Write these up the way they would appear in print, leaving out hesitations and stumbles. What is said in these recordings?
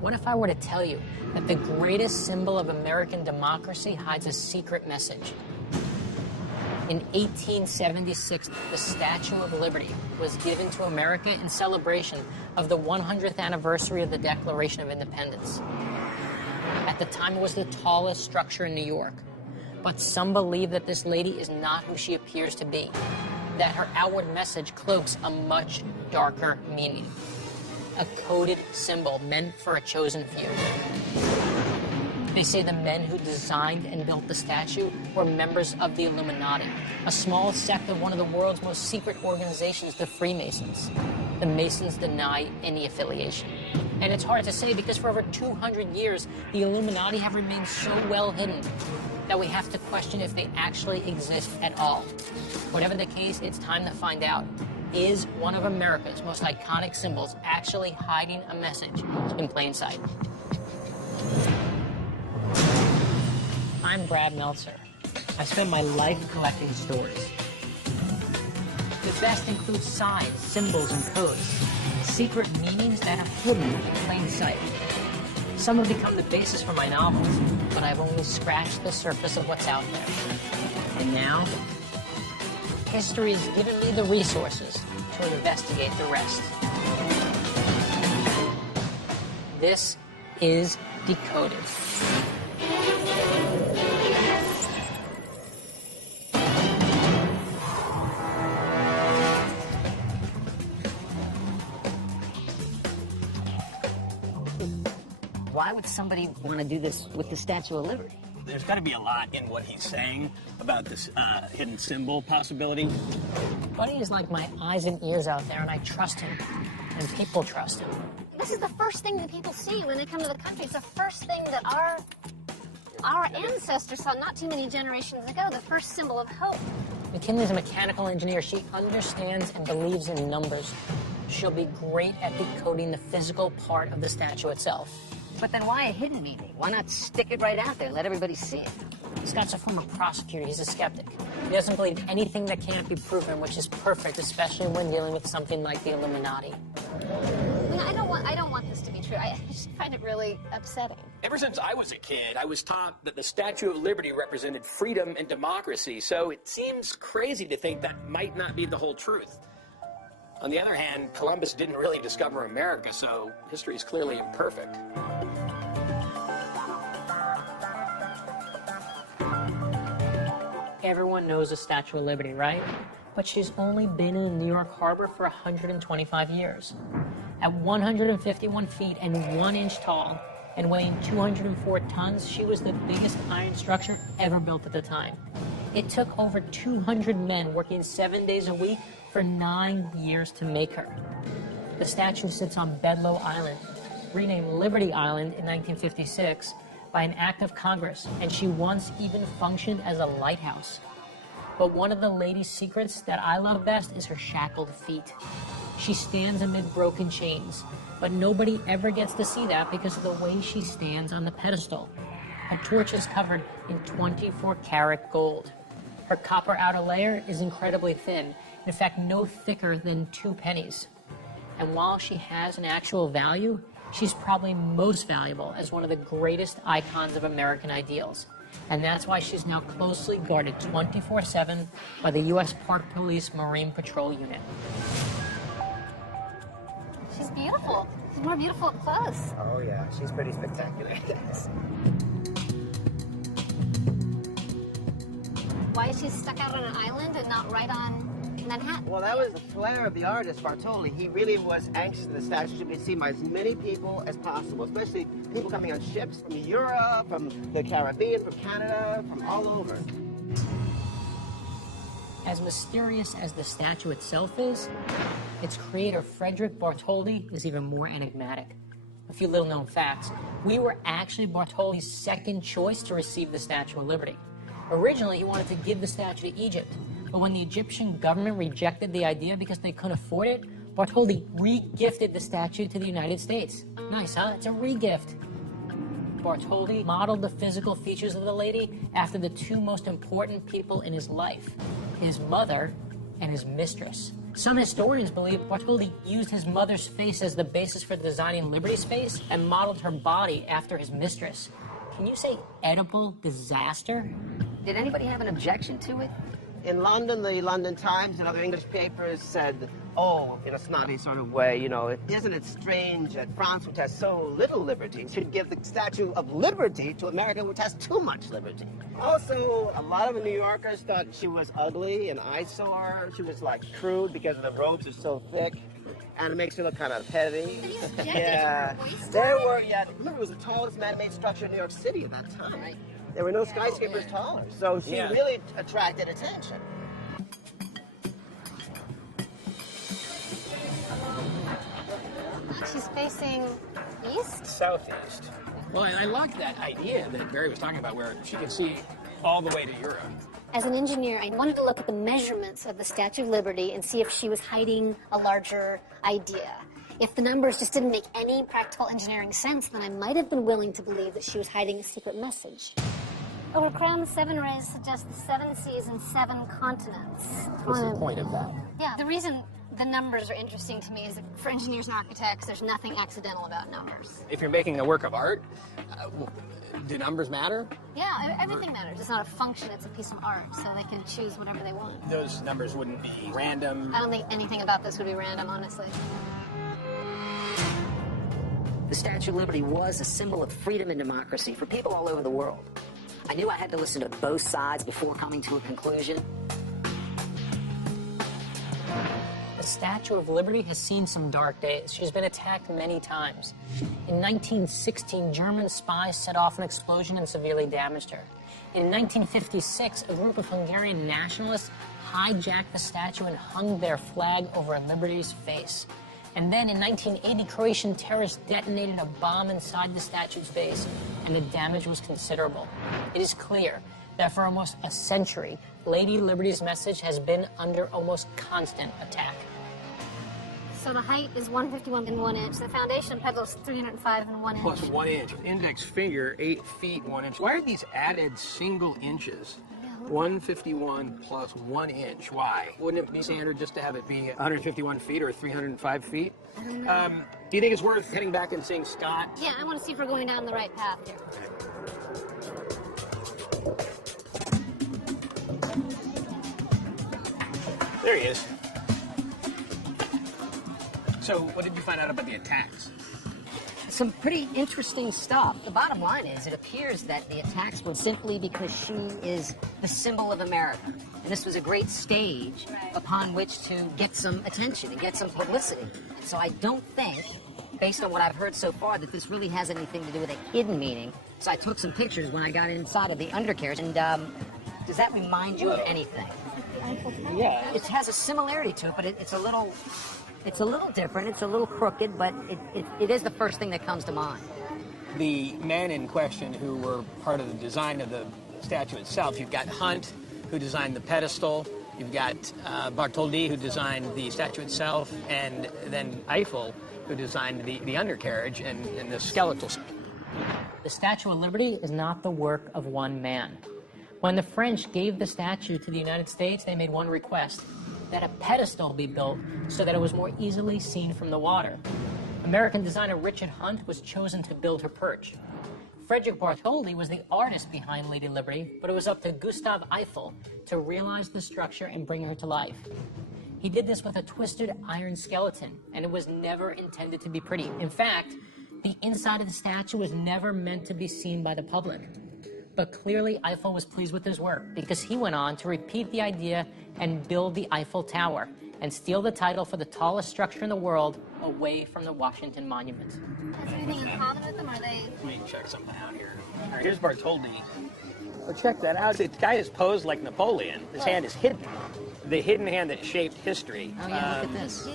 What if I were to tell you that the greatest symbol of American democracy hides a secret message? In 1876, the Statue of Liberty was given to America in celebration of the 100th anniversary of the Declaration of Independence. At the time, it was the tallest structure in New York. But some believe that this lady is not who she appears to be, that her outward message cloaks a much darker meaning. A coded symbol meant for a chosen few. They say the men who designed and built the statue were members of the Illuminati, a small sect of one of the world's most secret organizations, the Freemasons. The Masons deny any affiliation. And it's hard to say because for over 200 years, the Illuminati have remained so well hidden that we have to question if they actually exist at all. Whatever the case, it's time to find out. Is one of America's most iconic symbols actually hiding a message in plain sight? I'm Brad Meltzer. I spent my life collecting stories. The best include signs, symbols, and codes, secret meanings that are hidden in plain sight. Some have become the basis for my novels, but I've only scratched the surface of what's out there. And now, history has given me the resources to investigate the rest. This is Decoded. Why would somebody want to do this with the Statue of Liberty? There's got to be a lot in what he's saying about this hidden symbol possibility. Buddy is like my eyes and ears out there, and I trust him, and people trust him. This is the first thing that people see when they come to the country. It's the first thing that our ancestors saw not too many generations ago, the first symbol of hope. McKinley's a mechanical engineer. She understands and believes in numbers. She'll be great at decoding the physical part of the statue itself. But then why a hidden meaning? Why not stick it right out there and let everybody see it? Scott's a former prosecutor. He's a skeptic. He doesn't believe anything that can't be proven, which is perfect, especially when dealing with something like the Illuminati. I mean, I don't want this to be true. I just find it really upsetting. Ever since I was a kid, I was taught that the Statue of Liberty represented freedom and democracy, so it seems crazy to think that might not be the whole truth. On the other hand, Columbus didn't really discover America, so history is clearly imperfect. Everyone knows the Statue of Liberty, right? But she's only been in New York Harbor for 125 years. At 151 feet and 1 inch tall and weighing 204 tons, she was the biggest iron structure ever built at the time. It took over 200 men working 7 days a week for 9 years to make her. The statue sits on Bedloe Island, renamed Liberty Island in 1956 by an act of Congress, and she once even functioned as a lighthouse. But one of the lady's secrets that I love best is her shackled feet. She stands amid broken chains, but nobody ever gets to see that because of the way she stands on the pedestal. Her torch is covered in 24-karat gold. Her copper outer layer is incredibly thin, in fact, no thicker than 2 pennies. And while she has an actual value, she's probably most valuable as one of the greatest icons of American ideals. And that's why she's now closely guarded 24/7 by the U.S. Park Police Marine Patrol Unit. She's beautiful. She's more beautiful up close. Oh yeah, she's pretty spectacular. Why is she stuck out on an island and not right on Manhattan? Well, that was the flair of the artist, Bartoli. He really was anxious that the statue should be seen by as many people as possible, especially people coming on ships from Europe, from the Caribbean, from Canada, from all over. As mysterious as the statue itself is, its creator, Frederick Bartholdi, is even more enigmatic. A few little-known facts. We were actually Bartholdi's second choice to receive the Statue of Liberty. Originally, he wanted to give the statue to Egypt, but when the Egyptian government rejected the idea because they couldn't afford it, Bartholdi re-gifted the statue to the United States. Nice, huh? It's a re-gift. Bartholdi modeled the physical features of the lady after the 2 most important people in his life, his mother and his mistress. Some historians believe Bartholdi used his mother's face as the basis for designing Liberty Space and modeled her body after his mistress. Can you say edible disaster? Did anybody have an objection to it? In London, the London Times and other English papers said, oh, in a snotty sort of way, you know, isn't it strange that France, which has so little liberty, should give the Statue of Liberty to America, which has too much liberty. Also, a lot of the New Yorkers thought she was ugly, an eyesore. She was, like, crude because the robes are so thick, and it makes her look kind of heavy. Yeah. There were, remember, it was the tallest man-made structure in New York City at that time. Right. There were no skyscrapers taller, so she really attracted attention. She's facing east? Southeast. Well, I like that idea that Barry was talking about where she can see all the way to Europe. As an engineer, I wanted to look at the measurements of the Statue of Liberty and see if she was hiding a larger idea. If the numbers just didn't make any practical engineering sense, then I might have been willing to believe that she was hiding a secret message. Over crown, the 7 rays suggest the 7 seas and 7 continents. What's the point of that? Yeah, the reason the numbers are interesting to me is that for engineers and architects, there's nothing accidental about numbers. If you're making a work of art, do numbers matter? Yeah, everything matters. It's not a function, it's a piece of art, so they can choose whatever they want. Those numbers wouldn't be random. I don't think anything about this would be random, honestly. The Statue of Liberty was a symbol of freedom and democracy for people all over the world. I knew I had to listen to both sides before coming to a conclusion. The Statue of Liberty has seen some dark days. She's been attacked many times. In 1916, German spies set off an explosion and severely damaged her. In 1956, a group of Hungarian nationalists hijacked the statue and hung their flag over Liberty's face. And then in 1980, Croatian terrorists detonated a bomb inside the statue's base, and the damage was considerable. It is clear that for almost a century, Lady Liberty's message has been under almost constant attack. So the height is 151 and 1 inch. The foundation pedal is 305 and 1 inch. Plus 1 inch. Index finger, 8 feet, 1 inch. Why are these added single inches? 151 plus 1 inch. Why? Wouldn't it be standard just to have it be 151 feet or 305 feet? I don't know. Do you think it's worth heading back and seeing Scott? Yeah, I want to see if we're going down the right path here. There he is. So, what did you find out about the attacks? Some pretty interesting stuff. The bottom line is, it appears that the attacks were simply because she is the symbol of America. And this was a great stage upon which to get some attention and get some publicity. So I don't think, based on what I've heard so far, that this really has anything to do with a hidden meaning. So I took some pictures when I got inside of the undercarriage. And does that remind you of anything? Yeah. It has a similarity to it, but it's a little different. It's a little crooked, but it is the first thing that comes to mind. The men in question who were part of the design of the statue itself, you've got Hunt, who designed the pedestal, you've got Bartholdi, who designed the statue itself, and then Eiffel, who designed the undercarriage and the skeletal. The Statue of Liberty is not the work of one man. When the French gave the statue to the United States, they made one request, that a pedestal be built so that it was more easily seen from the water. American designer Richard Hunt was chosen to build her perch. Frederick Bartholdi was the artist behind Lady Liberty, but it was up to Gustav Eiffel to realize the structure and bring her to life. He did this with a twisted iron skeleton, and it was never intended to be pretty. In fact, the inside of the statue was never meant to be seen by the public. But clearly Eiffel was pleased with his work, because he went on to repeat the idea and build the Eiffel Tower and steal the title for the tallest structure in the world away from the Washington Monument. Is there anything in common with them, or are they... Let me check something out here. All right, here's Bartholdi. Well, check that out. The guy is posed like Napoleon. His hand is hidden. The hidden hand that shaped history. Oh yeah, look at this.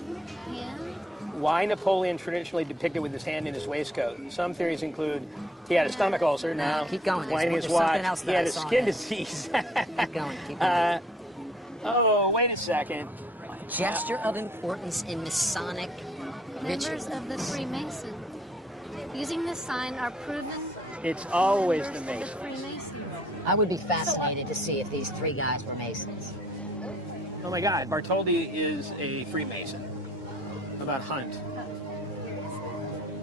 Yeah. Why Napoleon traditionally depicted with his hand in his waistcoat? Some theories include he had a stomach ulcer. Now, keep going. Winding his There's watch. something else He that had I a saw skin in it. disease. Keep going, keep going. Oh, wait a second. Gesture of importance in Masonic Members ritual. of the Freemasons. Using this sign are proven It's always the members of Masons. the Freemasons. I would be fascinated to see if these three guys were Masons. Oh my God, Bartholdi is a Freemason. What about Hunt?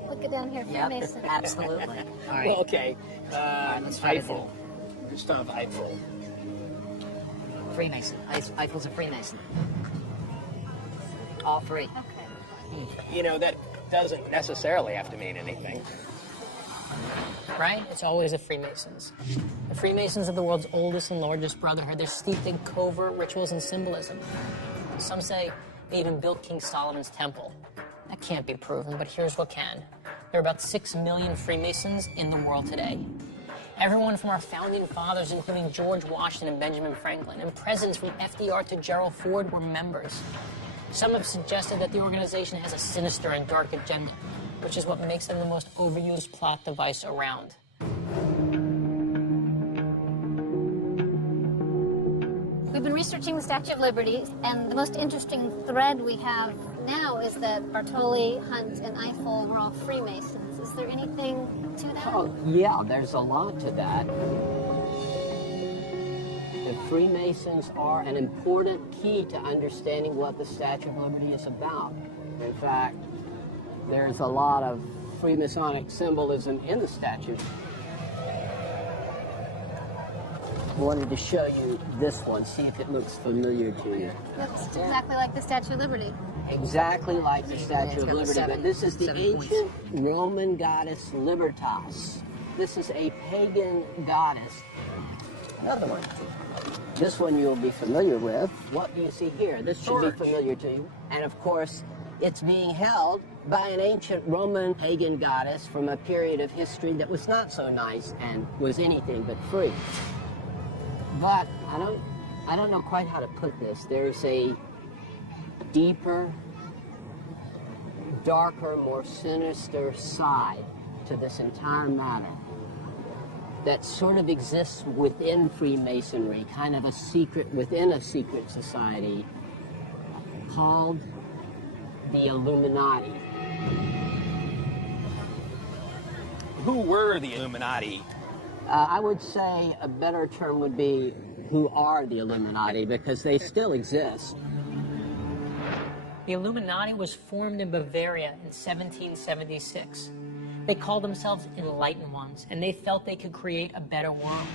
Look it down here, Yep, Freemason. absolutely. All right. Well, okay. let's try to Eiffel. Gustav Eiffel. Freemason. Eiffel's a Freemason. All three. You know, that doesn't necessarily have to mean anything. Right? It's always the Freemasons. The Freemasons are the world's oldest and largest brotherhood. They're steeped in covert rituals and symbolism. Some say they even built King Solomon's temple. That can't be proven, but here's what can. There are about 6 million Freemasons in the world today. Everyone from our founding fathers, including George Washington and Benjamin Franklin, and presidents from FDR to Gerald Ford were members. Some have suggested that the organization has a sinister and dark agenda, which is what makes them the most overused plot device around. We've been researching the Statue of Liberty, and the most interesting thread we have now is that Bartoli, Hunt, and Eiffel were all Freemasons. Is there anything to that? Oh, yeah, there's a lot to that. The Freemasons are an important key to understanding what the Statue of Liberty is about. In fact, there's a lot of Freemasonic symbolism in the statue. I wanted to show you this one, see if it looks familiar to you. Looks exactly like the Statue of Liberty. Exactly like the Statue it's of got the Liberty, seven- but this is the 7 ancient Roman goddess Libertas. This is a pagan goddess. Another one. This one you'll be familiar with. What do you see here? This should be familiar to you. And of course, it's being held by an ancient Roman pagan goddess from a period of history that was not so nice and was anything but free. But I don't know quite how to put this. There's a deeper, darker, more sinister side to this entire matter that sort of exists within Freemasonry, kind of a secret within a secret society called the Illuminati. Who were the Illuminati? I would say a better term would be who are the Illuminati, because they still exist. The Illuminati was formed in Bavaria in 1776. They called themselves Enlightened Ones, and they felt they could create a better world.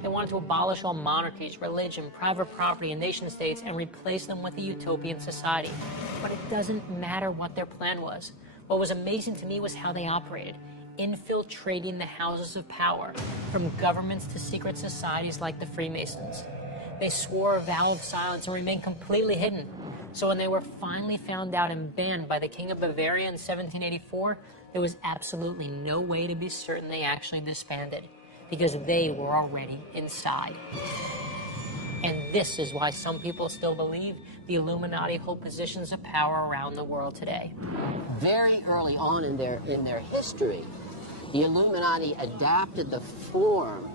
They wanted to abolish all monarchies, religion, private property, and nation states and replace them with a utopian society. But it doesn't matter what their plan was. What was amazing to me was how they operated, infiltrating the houses of power, from governments to secret societies like the Freemasons. They swore a vow of silence and remained completely hidden. So when they were finally found out and banned by the King of Bavaria in 1784, there was absolutely no way to be certain they actually disbanded, because they were already inside. And this is why some people still believe the Illuminati hold positions of power around the world today. Very early on in their history, the Illuminati adapted the form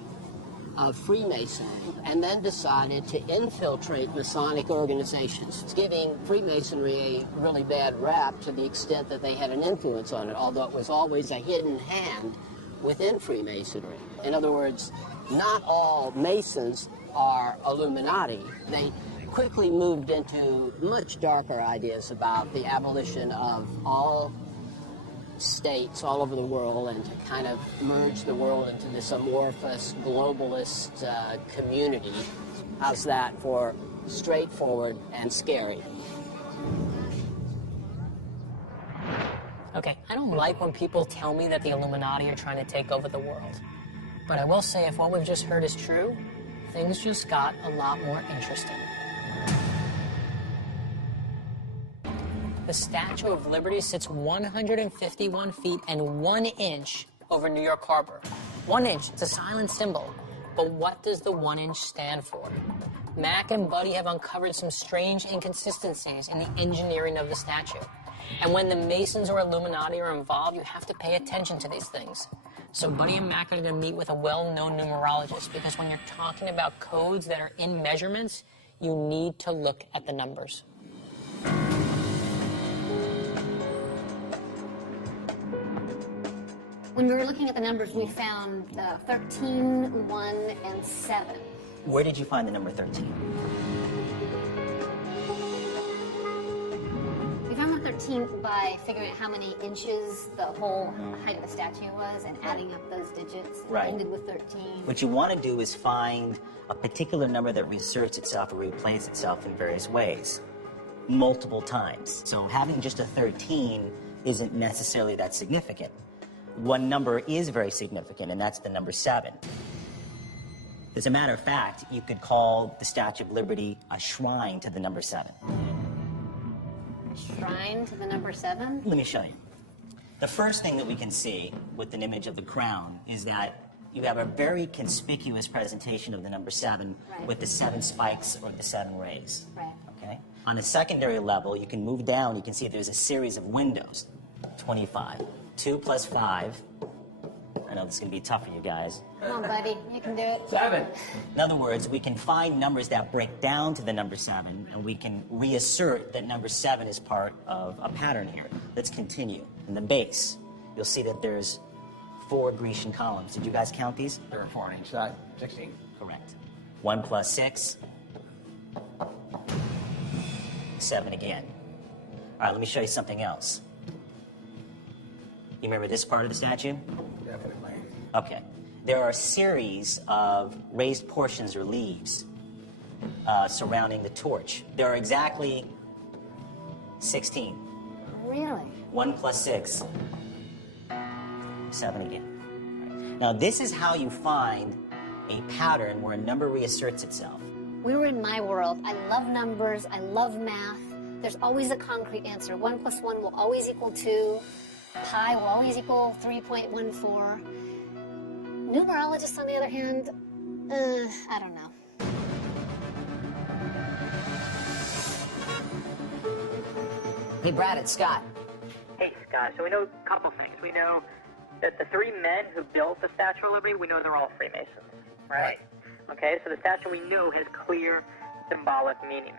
of Freemasonry and then decided to infiltrate Masonic organizations, giving Freemasonry a really bad rap to the extent that they had an influence on it, although it was always a hidden hand within Freemasonry. In other words, not all Masons are Illuminati. They quickly moved into much darker ideas about the abolition of all states all over the world and to kind of merge the world into this amorphous globalist community. How's that for straightforward and scary? Okay, I don't like when people tell me that the Illuminati are trying to take over the world. But I will say, if what we've just heard is true, things just got a lot more interesting. The Statue of Liberty sits 151 feet and 1 inch over New York Harbor. 1 inch, it's a silent symbol. But what does the 1 inch stand for? Mac and Buddy have uncovered some strange inconsistencies in the engineering of the statue. And when the Masons or Illuminati are involved, you have to pay attention to these things. So Buddy and Mac are going to meet with a well-known numerologist, because when you're talking about codes that are in measurements, you need to look at the numbers. When we were looking at the numbers, we found 13, 1, and 7. Where did you find the number 13? 13 by figuring out how many inches the whole height of the statue was and adding up those digits. Right. Ended with 13. What you want to do is find a particular number that reasserts itself or replays itself in various ways, multiple times. So having just a 13 isn't necessarily that significant. One number is very significant, and that's the number 7. As a matter of fact, you could call the Statue of Liberty a shrine to the number 7. A shrine to the number 7? Let me show you. The first thing that we can see with an image of the crown is that you have a very conspicuous presentation of the number 7 Right. with the 7 spikes or the 7 rays. Right. Okay? On a secondary level, you can move down, you can see there's a series of windows. 25. 2 plus 5. I know this is going to be tough for you guys. Come on, buddy. You can do it. 7. In other words, we can find numbers that break down to the number 7, and we can reassert that number 7 is part of a pattern here. Let's continue. In the base, you'll see that there's 4 Grecian columns. Did you guys count these? There are 4 on each side. 16. Correct. 1 plus 6. 7 again. All right, let me show you something else. You remember this part of the statue? Definitely. Okay. There are a series of raised portions or leaves surrounding the torch. There are exactly 16. Really? 1 plus 6. 7 again. Now, this is how you find a pattern where a number reasserts itself. We were in my world. I love numbers. I love math. There's always a concrete answer. 1 plus 1 will always equal 2. Pi will always equal 3.14. Numerologists, on the other hand, I don't know. Hey, Brad, it's Scott. Hey, Scott, so we know a couple things. We know that the 3 men who built the Statue of Liberty, we know they're all Freemasons, right? Okay, so the statue we know has clear symbolic meaning.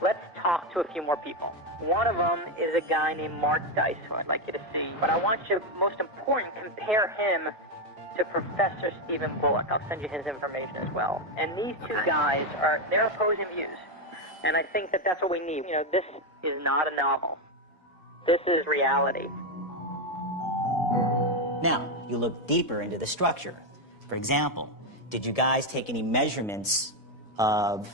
Let's talk to a few more people. One of them is a guy named Mark Dice, who I'd like you to see. But I want you, most important, compare him to Professor Stephen Bullock. I'll send you his information as well. And these two guys they're opposing views. And I think that that's what we need. You know, this is not a novel. This is reality. Now, you look deeper into the structure. For example, did you guys take any measurements of,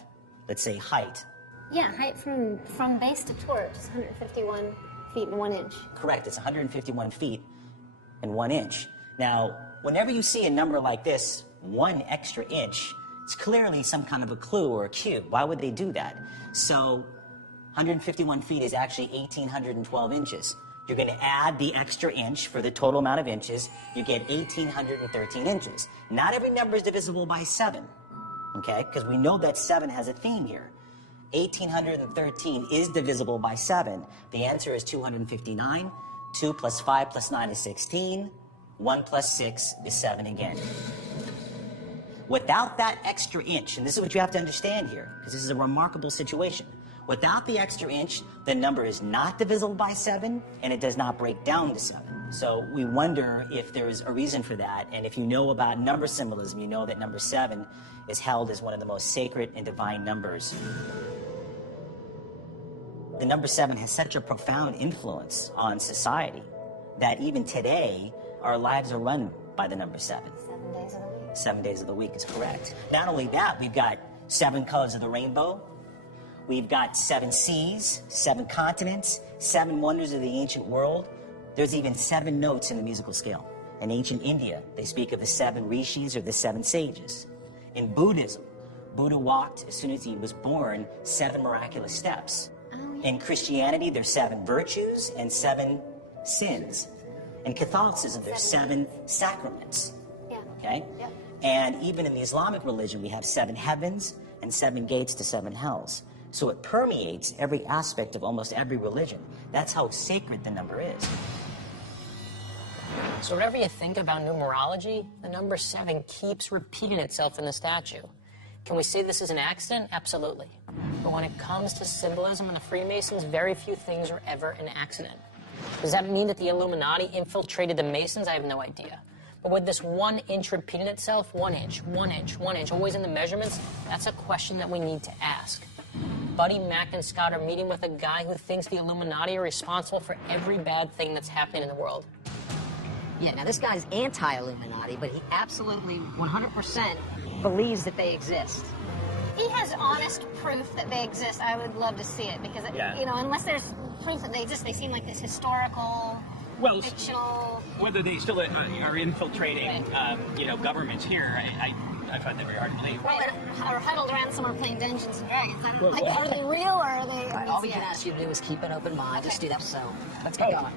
let's say, height? Yeah, height from base to torch is 151 feet and 1 inch. Correct, it's 151 feet and 1 inch. Now, whenever you see a number like this, 1 extra inch, it's clearly some kind of a clue or a cue. Why would they do that? So, 151 feet is actually 1,812 inches. You're going to add the extra inch for the total amount of inches. You get 1,813 inches. Not every number is divisible by 7, okay? Because we know that 7 has a theme here. 1,813 is divisible by 7. The answer is 259. 2 plus 5 plus 9 is 16. 1 plus 6 is 7 again. Without that extra inch, and this is what you have to understand here, because this is a remarkable situation. Without the extra inch, the number is not divisible by 7, and it does not break down to 7. So we wonder if there's a reason for that, and if you know about number symbolism, you know that number 7 is held as one of the most sacred and divine numbers. The number 7 has such a profound influence on society that even today, our lives are run by the number 7. 7 days of the week. 7 days of the week is correct. Not only that, we've got 7 colors of the rainbow. We've got 7 seas, 7 continents, 7 wonders of the ancient world. There's even 7 notes in the musical scale. In ancient India, they speak of the 7 rishis or the 7 sages. In Buddhism, Buddha walked, as soon as he was born, 7 miraculous steps. In Christianity, there's 7 virtues and 7 sins. In Catholicism, there's 7 sacraments. Yeah. Okay? Yep. And even in the Islamic religion, we have 7 heavens and 7 gates to 7 hells. So it permeates every aspect of almost every religion. That's how sacred the number is. So whatever you think about numerology, the number 7 keeps repeating itself in the statue. Can we say this is an accident? Absolutely. But when it comes to symbolism and the Freemasons, very few things are ever an accident. Does that mean that the Illuminati infiltrated the Masons? I have no idea. But with this 1 inch repeating itself, 1 inch, 1 inch, 1 inch, always in the measurements, that's a question that we need to ask. Buddy, Mac, and Scott are meeting with a guy who thinks the Illuminati are responsible for every bad thing that's happening in the world. Yeah, now this guy's anti-Illuminati, but he absolutely 100% believes that they exist. He has honest proof that they exist. I would love to see it because, you know, unless there's proof that they exist, they seem like this historical, fictional. Whether they still are infiltrating, you know, governments here, I find that very hard to believe. Right, or huddled around somewhere playing Dungeons and Dragons. I don't know. Like, are they real or are they? Right, all we can ask you to do is keep an open mind. Just do that. So let's Oh. get going.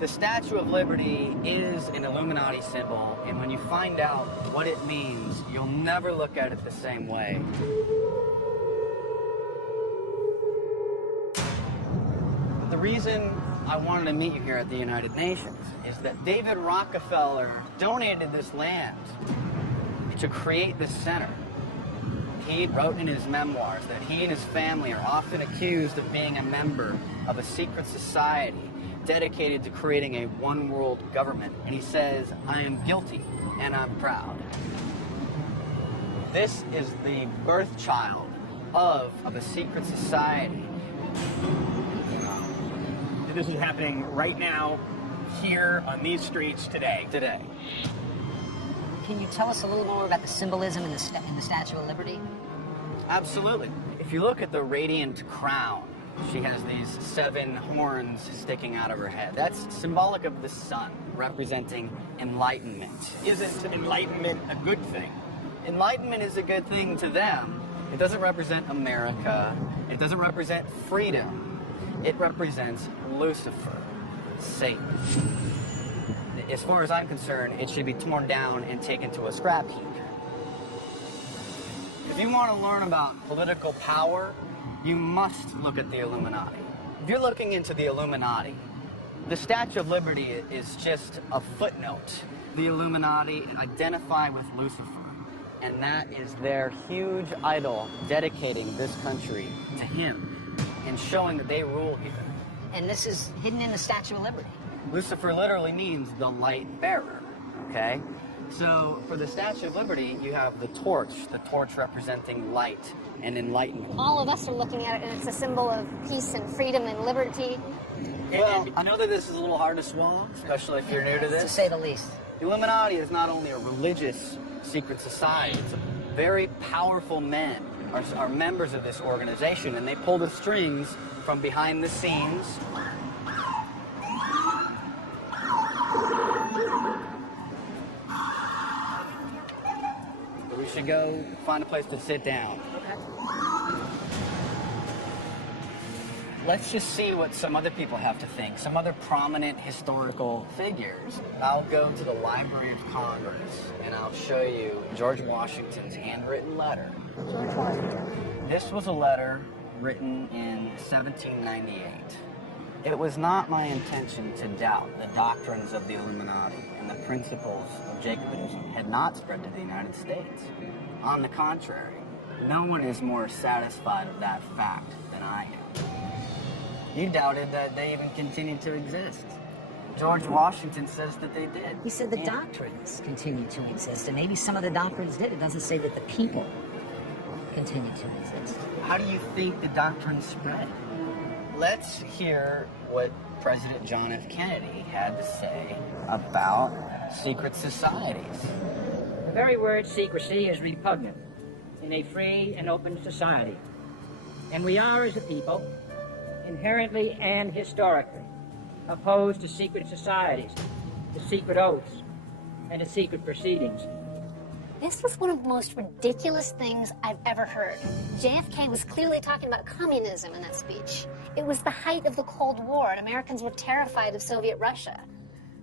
The Statue of Liberty is an Illuminati symbol, and when you find out what it means, you'll never look at it the same way. The reason I wanted to meet you here at the United Nations is that David Rockefeller donated this land to create this center. He wrote in his memoirs that he and his family are often accused of being a member of a secret society dedicated to creating a one-world government. And he says, I am guilty and I'm proud. This is the birth child of a secret society. This is happening right now, here on these streets today. Can you tell us a little more about the symbolism in the Statue of Liberty? Absolutely. If you look at the radiant crown, she has these 7 horns sticking out of her head. That's symbolic of the sun, representing enlightenment. Isn't enlightenment a good thing? Enlightenment is a good thing to them. It doesn't represent America. It doesn't represent freedom. It represents Lucifer, Satan. As far as I'm concerned, it should be torn down and taken to a scrap heap. If you want to learn about political power, you must look at the Illuminati. If you're looking into the Illuminati, the Statue of Liberty is just a footnote. The Illuminati identify with Lucifer, and that is their huge idol dedicating this country to him and showing that they rule here. And this is hidden in the Statue of Liberty. Lucifer literally means the light bearer, okay? So for the Statue of Liberty, you have the torch representing light and enlightenment. All of us are looking at it, and it's a symbol of peace and freedom and liberty. Well, I know that this is a little hard to swallow, especially if you're new to this. To say the least. The Illuminati is not only a religious secret society, it's a very powerful men are members of this organization, and they pull the strings from behind the scenes. We should go find a place to sit down. Let's just see what some other people have to think, some other prominent historical figures. I'll go to the Library of Congress, and I'll show you George Washington's handwritten letter. George Washington. This was a letter written in 1798. It was not my intention to doubt the doctrines of the Illuminati, and the principles of Jacobinism had not spread to the United States. On the contrary, no one is more satisfied of that fact than I am. You doubted that they even continued to exist. George Washington says that they did. He said the doctrines continue to exist, and maybe some of the doctrines did. It doesn't say that the people continue to exist. How do you think the doctrine spread? Let's hear what President John F. Kennedy had to say about secret societies. The very word secrecy is repugnant in a free and open society. And we are, as a people, inherently and historically opposed to secret societies, to secret oaths, and to secret proceedings. This was one of the most ridiculous things I've ever heard. JFK was clearly talking about communism in that speech. It was the height of the Cold War, and Americans were terrified of Soviet Russia.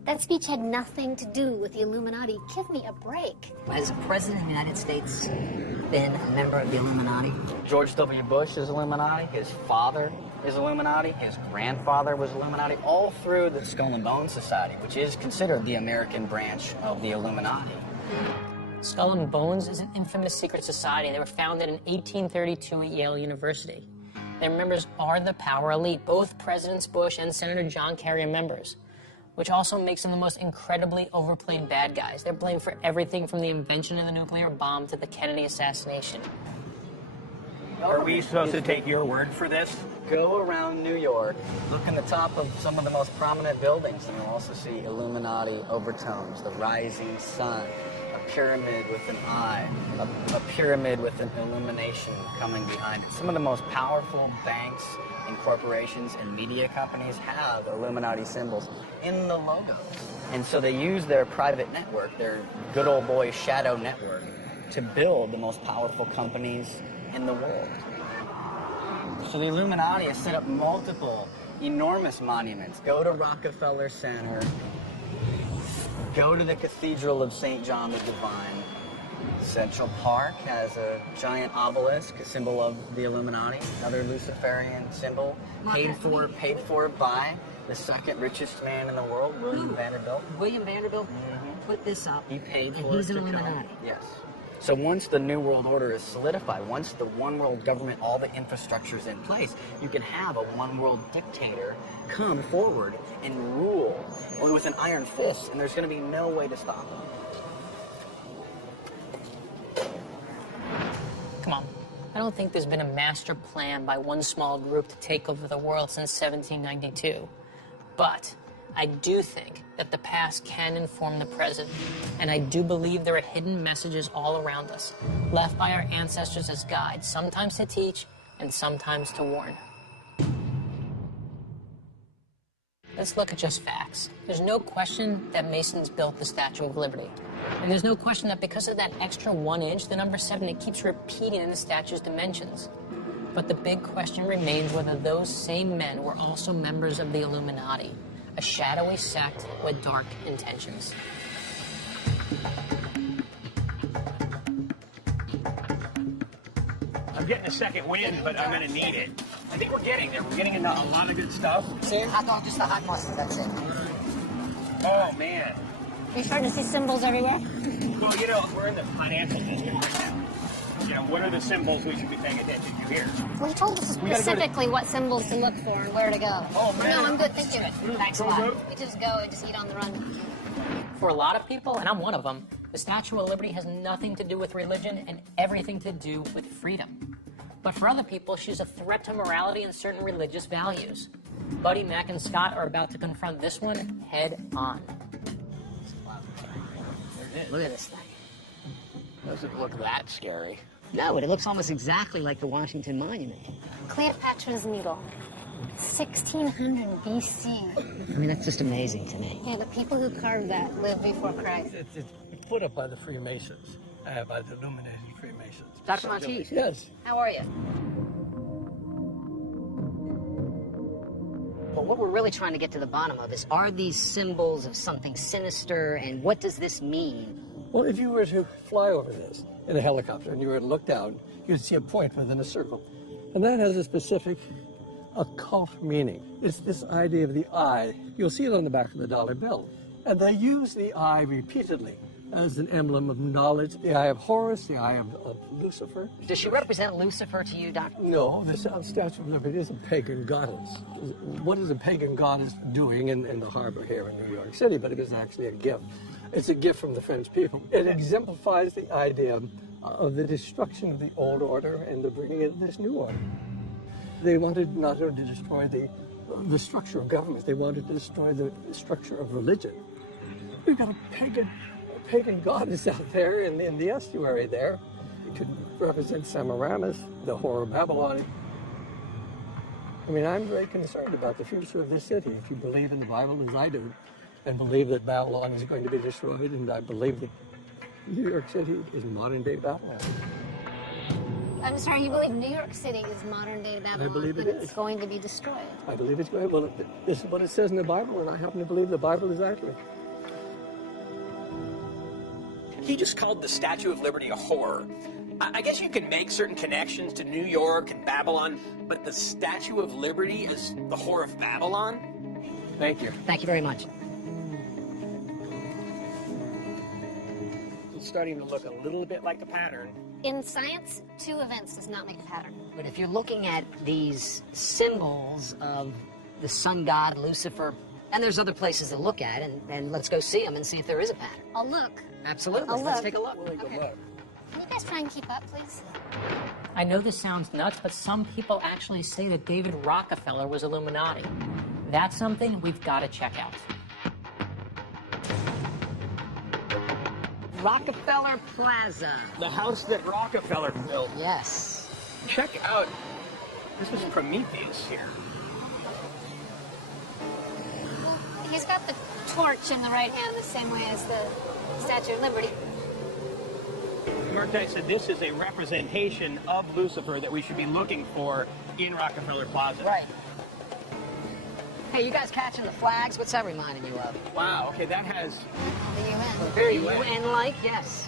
That speech had nothing to do with the Illuminati. Give me a break. Has the President of the United States been a member of the Illuminati? George W. Bush is Illuminati. His father is Illuminati. His grandfather was Illuminati. All through the Skull and Bones Society, which is considered the American branch of the Illuminati. Skull and Bones is an infamous secret society. They were founded in 1832 at Yale University. Their members are the power elite. Both Presidents Bush and Senator John Kerry are members. which also makes them the most incredibly overplayed bad guys. They're blamed for everything from the invention of the nuclear bomb to the Kennedy assassination. Are we supposed to take your word for this? Go around New York, look in the top of some of the most prominent buildings, and you'll also see Illuminati overtones, the rising sun, a pyramid with an eye, a pyramid with an illumination coming behind it. Some of the most powerful banks and corporations and media companies have Illuminati symbols in the logos. And so they use their private network, their good old boy shadow network, to build the most powerful companies in the world. So the Illuminati has set up multiple enormous monuments. Go to Rockefeller Center, go to the Cathedral of St. John the Divine. Central Park has a giant obelisk, a symbol of the Illuminati, another Luciferian symbol, paid for by the second richest man in the world, William Vanderbilt. William Vanderbilt put this up. He paid and for he's it an to come. Illuminati. Yes. So once the New World Order is solidified, once the one world government, all the infrastructure is in place, you can have a one world dictator come forward and rule with an iron fist, and there's going to be no way to stop him. Come on. I don't think there's been a master plan by one small group to take over the world since 1792. But I do think that the past can inform the present, and I do believe there are hidden messages all around us, left by our ancestors as guides, sometimes to teach and sometimes to warn. Let's look at just facts. There's no question that Masons built the Statue of Liberty. And there's no question that because of that extra 1 inch, the number 7, it keeps repeating in the statue's dimensions. But the big question remains whether those same men were also members of the Illuminati, a shadowy sect with dark intentions. I'm getting a second wind, but I'm gonna need it. I think we're getting there. We're getting into a lot of good stuff. Sam, hot dog, just the hot mustard, that's it. Oh, man. Are you starting to see symbols everywhere? Well, you know, we're in the financial district right now. You know, what are the symbols we should be paying attention to here? Well, he told us specifically what symbols to look for and where to go. Oh, man. No, I'm good, thank you. Thanks a lot. Go. We just go and just eat on the run. For a lot of people, and I'm one of them, the Statue of Liberty has nothing to do with religion and everything to do with freedom. But for other people, she's a threat to morality and certain religious values. Buddy, Mac, and Scott are about to confront this one head on. Look at this thing. Doesn't look that scary. No, but it looks almost exactly like the Washington Monument. Cleopatra's Needle. 1600 BC. I mean, that's just amazing to me. Yeah, the people who carved that lived before Christ. It's put up by the Freemasons, by the Illuminated Freemasons. Dr. Monteith. Yes. How are you? But what we're really trying to get to the bottom of is, are these symbols of something sinister, and what does this mean? Well, if you were to fly over this in a helicopter and you were to look down, you'd see a point within a circle. And that has a specific occult meaning. It's this idea of the eye. You'll see it on the back of the dollar bill. And they use the eye repeatedly as an emblem of knowledge. The eye of Horus, the eye of Lucifer. Does she represent Lucifer to you, Doctor? No, the Statue of Liberty is a pagan goddess. What is a pagan goddess doing in the harbor here in New York City? But it is actually a gift. It's a gift from the French people. It exemplifies the idea of the destruction of the old order and the bringing in this new order. They wanted not only to destroy the structure of government, they wanted to destroy the structure of religion. We've got a pagan goddess out there in the estuary there. It could represent Semiramis, the whore of Babylon. I mean, I'm very concerned about the future of this city. If you believe in the Bible as I do, and believe that Babylon is going to be destroyed, and I believe that New York City is modern-day Babylon. I'm sorry, you believe New York City is modern-day Babylon? I believe it and is. It's going to be destroyed. I believe it's going. Well, this is what it says in the Bible, and I happen to believe the Bible is accurate. He just called the Statue of Liberty a whore. I guess you can make certain connections to New York and Babylon, but the Statue of Liberty is the whore of Babylon? Thank you. Thank you very much. It's starting to look a little bit like a pattern. In science, 2 events does not make a pattern. But if you're looking at these symbols of the sun god Lucifer And there's other places to look at, and let's go see them and see if there is a pattern. I'll look. Absolutely. I'll Let's look. take a look. Okay. Can you guys try and keep up, please? I know this sounds nuts, but some people actually say that David Rockefeller was Illuminati. That's something we've got to check out. Rockefeller Plaza. The house that Rockefeller built. Yes. Check out, this is Prometheus here. Well, he's got the torch in the right hand the same way as the Statue of Liberty. Mark Dice said this is a representation of Lucifer that we should be looking for in Rockefeller Plaza. Right. Hey, you guys catching the flags? What's that reminding you of? Wow, okay, that has The UN. very UN-like, yes.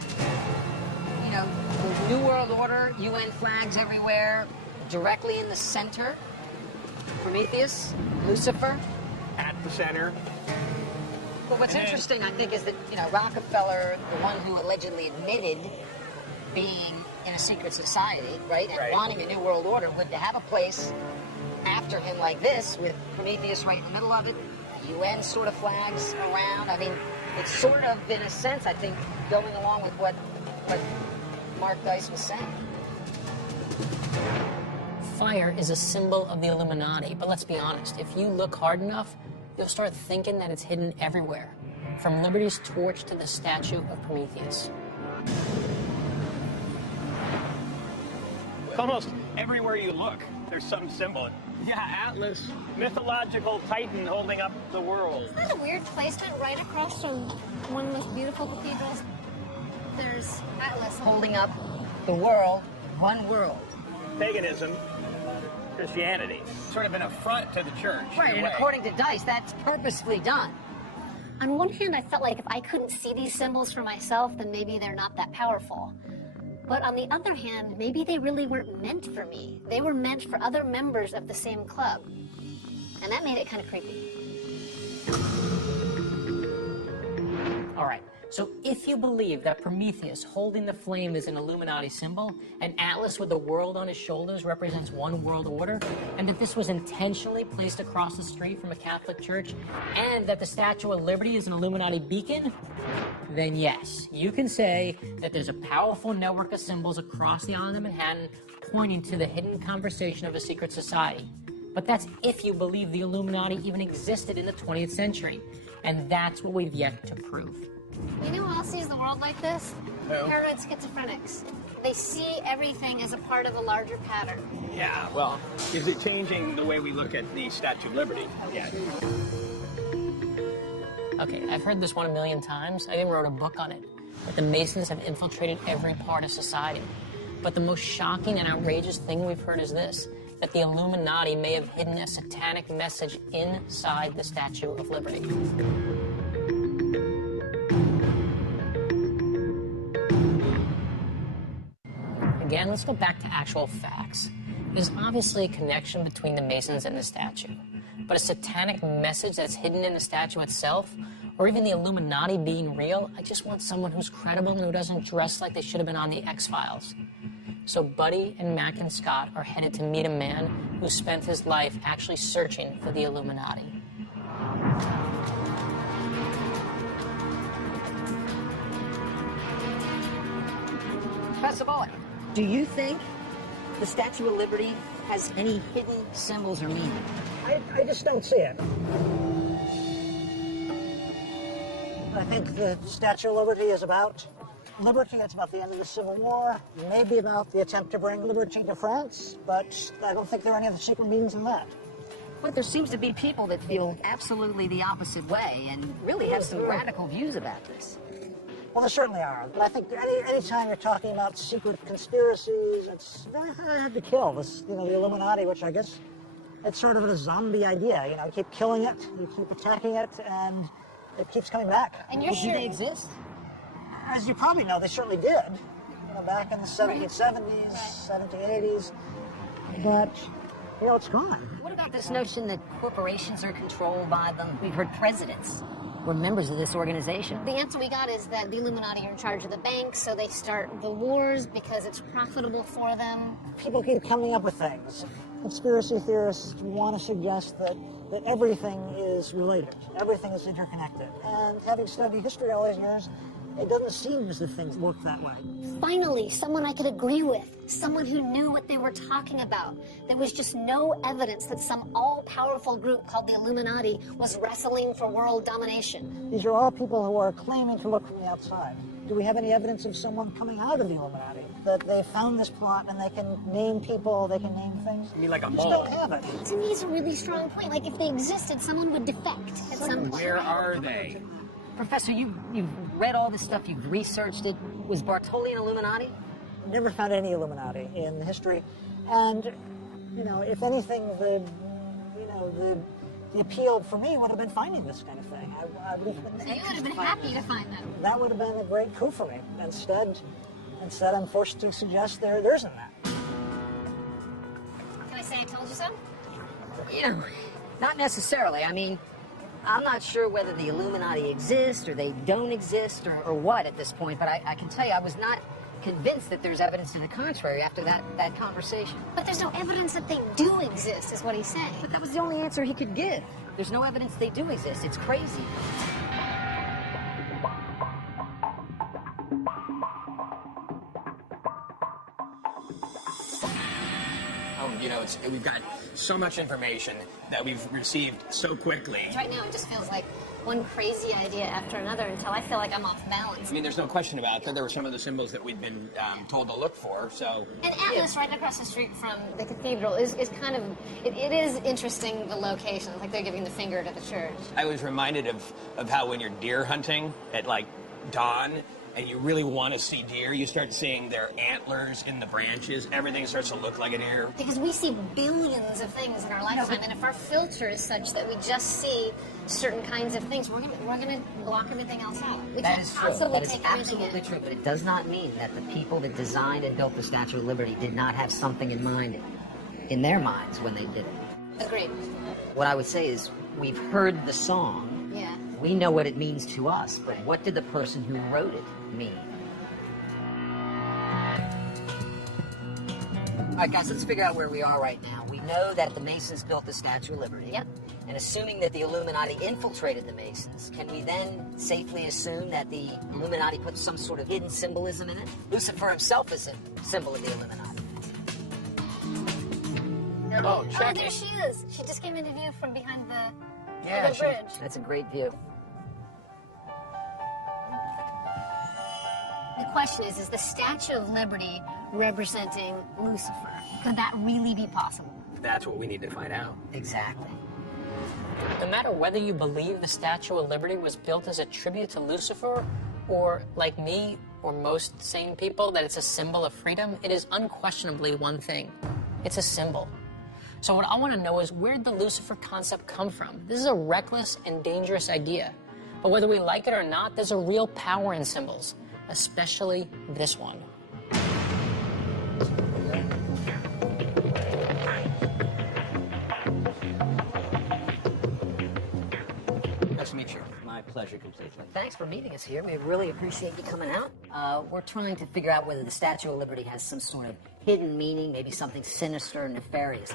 You know, the New World Order, UN flags everywhere, directly in the center. Prometheus, Lucifer. at the center. But what's interesting, I think, is that, you know, Rockefeller, the one who allegedly admitted being in a secret society, right, and wanting a new world order, would to have a place after him like this, with Prometheus right in the middle of it, UN sort of flags around. I mean, it's sort of, in a sense, I think, going along with what Mark Dice was saying. Fire is a symbol of the Illuminati, but let's be honest, if you look hard enough, you'll start thinking that it's hidden everywhere, from Liberty's torch to the statue of Prometheus. Almost everywhere you look, there's some symbol. Yeah, Atlas, mythological titan holding up the world. Isn't that a weird placement right across from one of the most beautiful cathedrals? There's Atlas Holding up the world, one world. Paganism, Christianity, sort of an affront to the church. in Right, a and way. according to Dice, that's purposefully done. On one hand, I felt like if I couldn't see these symbols for myself, then maybe they're not that powerful. But on the other hand, maybe they really weren't meant for me. They were meant for other members of the same club. And that made it kind of creepy. All right, so if you believe that Prometheus holding the flame is an Illuminati symbol, and Atlas with the world on his shoulders represents one world order, and that this was intentionally placed across the street from a Catholic church, and that the Statue of Liberty is an Illuminati beacon, then yes, you can say that there's a powerful network of symbols across the island of Manhattan pointing to the hidden conversation of a secret society. But that's if you believe the Illuminati even existed in the 20th century, and that's what we've yet to prove. You know who else sees the world like this? Paranoid schizophrenics. They see everything as a part of a larger pattern. Yeah, well, is it changing the way we look at the Statue of Liberty? Yeah. Okay, I've heard this one a million times. I even wrote a book on it. But the Masons have infiltrated every part of society. But the most shocking and outrageous thing we've heard is this, that the Illuminati may have hidden a satanic message inside the Statue of Liberty. Again, let's go back to actual facts. There's obviously a connection between the Masons and the statue. But a satanic message that's hidden in the statue itself, or even the Illuminati being real, I just want someone who's credible and who doesn't dress like they should have been on the X-Files. So Buddy and Mac and Scott are headed to meet a man who spent his life actually searching for the Illuminati. Professor Bullock, do you think the Statue of Liberty has any hidden symbols or meaning? I just don't see it. I think the Statue of Liberty is about liberty. It's about the end of the Civil War, maybe about the attempt to bring liberty to France, but I don't think there are any other secret meanings in that. But there seems to be people that feel absolutely the opposite way and really have some radical views about this. Well, there certainly are. But I think any time you're talking about secret conspiracies, it's very hard to kill. This, the Illuminati, which I guess it's sort of a zombie idea. You keep killing it, you keep attacking it, and it keeps coming back. And you're Do sure they exist? As you probably know, they certainly did. Back in the 1770s, 1780s. But, it's gone. What about this notion that corporations are controlled by them? We've heard presidents were members of this organization. The answer we got is that the Illuminati are in charge of the banks, so they start the wars because it's profitable for them. People keep coming up with things. conspiracy theorists want to suggest that everything is related, everything is interconnected. And having studied history all these years, it doesn't seem as if things work that way. Finally, someone I could agree with, someone who knew what they were talking about. There was just no evidence that some all-powerful group called the Illuminati was wrestling for world domination. These are all people who are claiming to look from the outside. Do we have any evidence of someone coming out of the Illuminati? That they found this plot and they can name people, they can name things? You mean like a We just mole? don't have it. To me, it's a really strong point. Like, if they existed, someone would defect at some point. Where are they? Professor, you've read all this stuff, you've researched it. Was Bartoli an Illuminati? Never found any Illuminati in history. And, you know, if anything, the appeal for me would have been finding this kind of thing. I would have been You would have been happy to find them. That would have been a great coup for me. Instead I'm forced to suggest there isn't that. Can I say I told you so? You know, not necessarily. I mean, I'm not sure whether the Illuminati exist or they don't exist or what at this point, but I can tell you I was not convinced that there's evidence to the contrary after that conversation. But there's no evidence that they do exist, is what he's saying. But that was the only answer he could give. There's no evidence they do exist. It's crazy. You know, we've got so much information that we've received so quickly. Right now, it just feels like one crazy idea after another until I feel like I'm off balance. I mean, there's no question about it. There were some of the symbols that we'd been told to look for, so... And Atlas, right across the street from the cathedral, is kind of... It is interesting, the location. It's like they're giving the finger to the church. I was reminded of how when you're deer hunting at, like, dawn, and you really want to see deer, you start seeing their antlers in the branches. Everything starts to look like a deer. Because we see billions of things in our lifetime, and if our filter is such that we just see certain kinds of things, we're gonna block everything else out. We That can't is true. possibly That is take everything absolutely in. true, but it does not mean that the people that designed and built the Statue of Liberty did not have something in mind in their minds when they did it. Agreed. What I would say is we've heard the song. Yeah. We know what it means to us, but what did the person who wrote it mean? All right, guys, let's figure out where we are right now. We know that the Masons built the Statue of Liberty. Yep. And assuming that the Illuminati infiltrated the Masons, can we then safely assume that the Illuminati put some sort of hidden symbolism in it? Lucifer himself is a symbol of the Illuminati. Oh, check there it. she is. She just came into view from behind the Yeah, bridge. that's a great view. The question is the Statue of Liberty representing Lucifer? Could that really be possible? That's what we need to find out. Exactly. No matter whether you believe the Statue of Liberty was built as a tribute to Lucifer, or like me or most sane people, that it's a symbol of freedom, it is unquestionably one thing. It's a symbol. So what I want to know is, where did the Lucifer concept come from? This is a reckless and dangerous idea. But whether we like it or not, there's a real power in symbols, especially this one. Nice to meet you. My pleasure completely. Thanks for meeting us here. We really appreciate you coming out. We're trying to figure out whether the Statue of Liberty has some sort of hidden meaning, maybe something sinister and nefarious.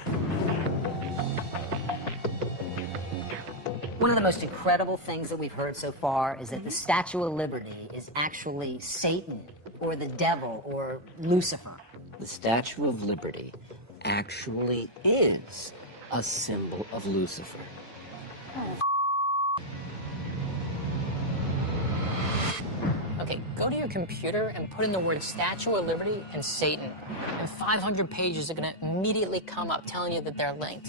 One of the most incredible things that we've heard so far is that the Statue of Liberty is actually Satan, or the devil, or Lucifer. The Statue of Liberty actually is a symbol of Lucifer. Okay, go to your computer and put in the word Statue of Liberty and Satan, and 500 pages are gonna immediately come up telling you that they're linked.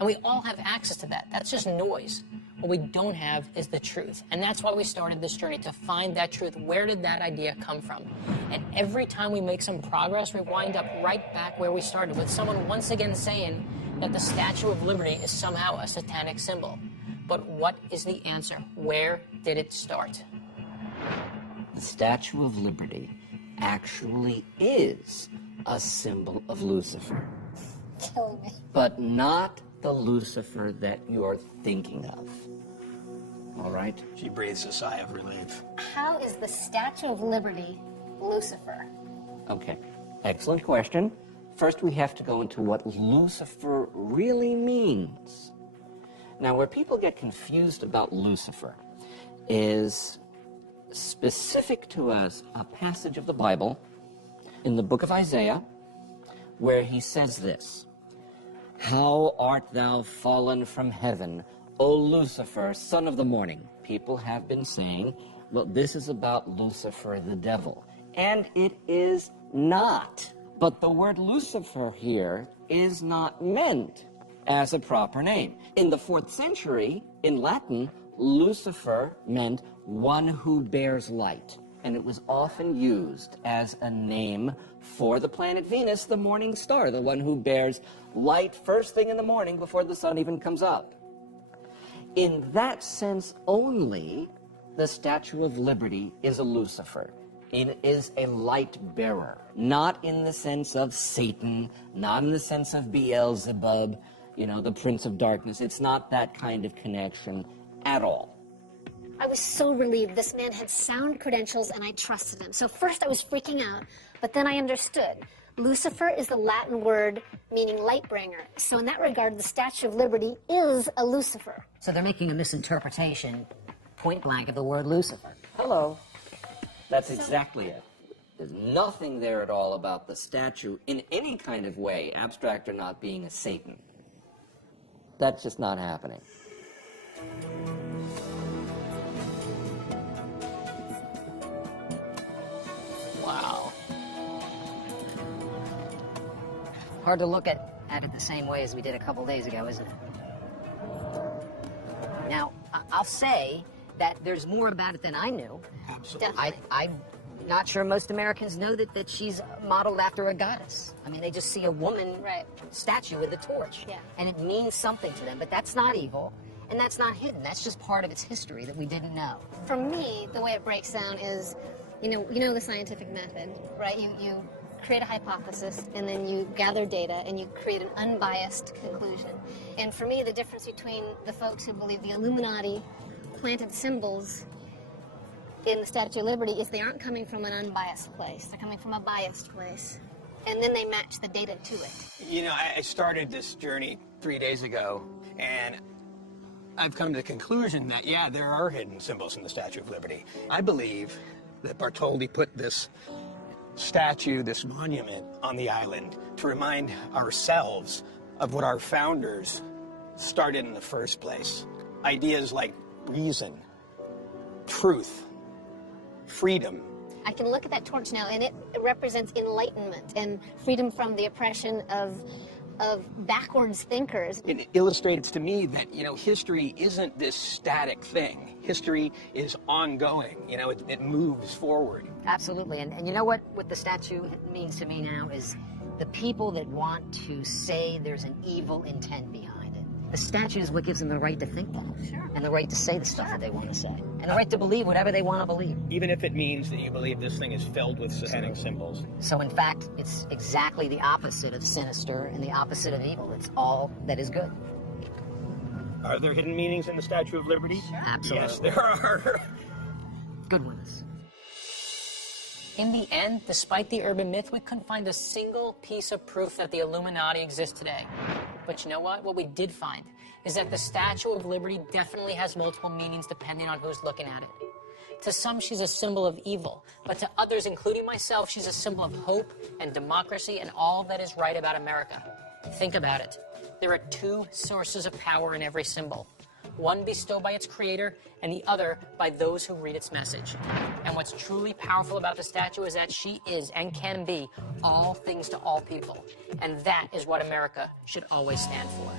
And we all have access to that. That's just noise. What we don't have is the truth. And that's why we started this journey, to find that truth. Where did that idea come from? And every time we make some progress, we wind up right back where we started, with someone once again saying that the Statue of Liberty is somehow a satanic symbol. But what is the answer? Where did it start? The Statue of Liberty actually is a symbol of Lucifer. Killing me. But not the Lucifer that you're thinking of. All right? She breathes a sigh of relief. How is the Statue of Liberty Lucifer? Okay. Excellent question. First, we have to go into what Lucifer really means. Now, where people get confused about Lucifer is specific to us a passage of the Bible in the book of Isaiah where he says this, "How art thou fallen from heaven, O Lucifer, son of the morning." People have been saying, well, this is about Lucifer the devil. And it is not. But the word Lucifer here is not meant as a proper name. In the 4th century, in Latin, Lucifer meant one who bears light. And it was often used as a name for the planet Venus, the morning star, the one who bears light first thing in the morning before the sun even comes up. In that sense only, the Statue of Liberty is a Lucifer. It is a light bearer, not in the sense of Satan, not in the sense of Beelzebub, the Prince of Darkness. It's not that kind of connection at all. I was so relieved this man had sound credentials and I trusted him. So first I was freaking out, but then I understood. Lucifer is the Latin word meaning light bringer. So in that regard, the Statue of Liberty is a Lucifer. So they're making a misinterpretation, point blank, of the word Lucifer. Hello. That's exactly it. There's nothing there at all about the statue in any kind of way, abstract or not, being a Satan. That's just not happening. Wow. Hard to look at it the same way as we did a couple days ago, isn't it? Now, I'll say that there's more about it than I knew. Absolutely. I'm not sure most Americans know that she's modeled after a goddess. I mean, they just see a woman statue with a torch. Yeah. And it means something to them, but that's not evil, and that's not hidden. That's just part of its history that we didn't know. For me, the way it breaks down is, you know the scientific method, right? You create a hypothesis, and then you gather data, and you create an unbiased conclusion. And for me, the difference between the folks who believe the Illuminati planted symbols in the Statue of Liberty is they aren't coming from an unbiased place. They're coming from a biased place. And then they match the data to it. I started this journey 3 days ago, and I've come to the conclusion that, yeah, there are hidden symbols in the Statue of Liberty. I believe that Bartholdi put this statue, this monument, on the island to remind ourselves of what our founders started in the first place. Ideas like reason, truth, freedom. I can look at that torch now, and it represents enlightenment and freedom from the oppression of backwards thinkers. It illustrates to me that, history isn't this static thing. History is ongoing. It moves forward. Absolutely. And you know what the statue means to me now is the people that want to say there's an evil intent behind it. The statue is what gives them the right to think that. Sure. And the right to say the stuff that they want to say. And the right to believe whatever they want to believe. Even if it means that you believe this thing is filled with satanic symbols. So in fact, it's exactly the opposite of sinister and the opposite of evil. It's all that is good. Are there hidden meanings in the Statue of Liberty? Sure. Absolutely. Yes, there are. Good ones. In the end, despite the urban myth, we couldn't find a single piece of proof that the Illuminati exists today. But you know what? What we did find is that the Statue of Liberty definitely has multiple meanings depending on who's looking at it. To some, she's a symbol of evil, but to others, including myself, she's a symbol of hope and democracy and all that is right about America. Think about it. There are two sources of power in every symbol. One bestowed by its creator, and the other by those who read its message. And what's truly powerful about the statue is that she is and can be all things to all people. And that is what America should always stand for.